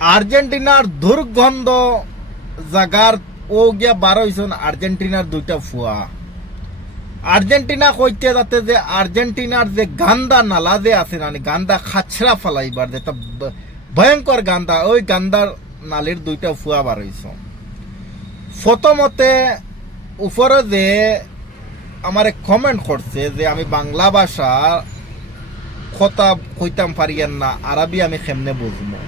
আর্জেন্টিনার দুর্গন্ধ জাগার ও গিয়া বারো হইছন আর্জেন্টিনার দুইটা ফুয়া। আর্জেন্টিনা কইতে যাতে যে আর্জেন্টিনার যে গান্দা নালা যে আছে না, গান্দা খাছড়া ফালাইবার যেটা ভয়ঙ্কর গান্দা, ওই গান্দার নালির দুইটা ফুয়া বার হইছ। প্রথমতে উপরে যে আমার কমেন্ট করছে যে আমি বাংলা ভাষা কথা কইতাম পারিয়েন না, আরবি আমি কেমনে বুঝবো।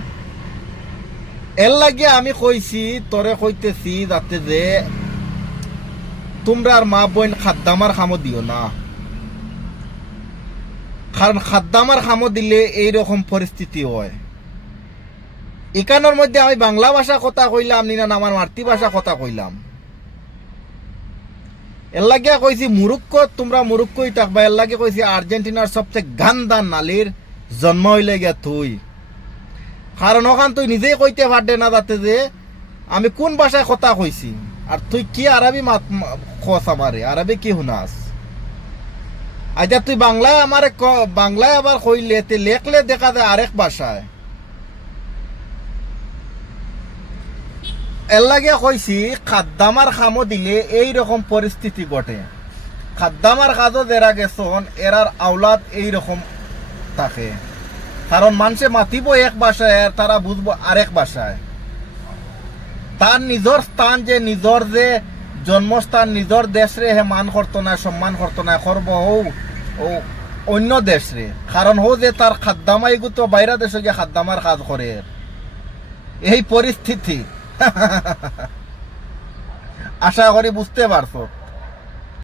এর লাগে আমি কইছি তোরে কইতেছি যাতে যে তোমরা আর মা বোন খাদ্দামার খামো দিও না, কারণ খাদ্দামার খামো দিলে এইরকম পরিস্থিতি হয়। এখানের মধ্যে আমি বাংলা ভাষা কথা কইলাম নি না আমার মাতৃভাষা কথা কইলাম। এর লাগিয়া কইছি মুরুক্ষ তোমরা মুরুক্কই থাকবা। এর লাগে কইছি আর্জেন্টিনার সবচেয়ে গান্দা নালির জন্ম হইলে গিয়া তুই, কারণ ওখান তুই নিজেই কইতে পারবে না যাতে যে আমি কোন ভাষায় কথা কইছি, আর তুই কি আরবি খোঁজ আমারে আরবি কি শুনাস। আচ্ছা তুই বাংলায় আমারে বাংলায় আবার কইলে তে লেখলে দেখা যায় আরেক ভাষায়। এর লাগে কইছি খাদ্দামার খামো দিলে এইরকম পরিস্থিতি ঘটে। খাদ্দামার কাজও যারা গেছন এরার আওলাদ এইরকম থাকে, কারণ মানুষে মাতিব এক ভাষায় আর তারা বুঝবো আরেক ভাষায়। তার নিজের স্থান যে নিজের যে জন্মস্থান নিজের দেশরে হে মান করতো না, সম্মান করতো না, করব ও অন্য দেশরে, কারণ হো যে তার খাদ্দামাই গুতো বাইরা দেশে গিয়ে খাদ্দামার কাজ করে। এই পরিস্থিতি আশা করি বুঝতে পারছো।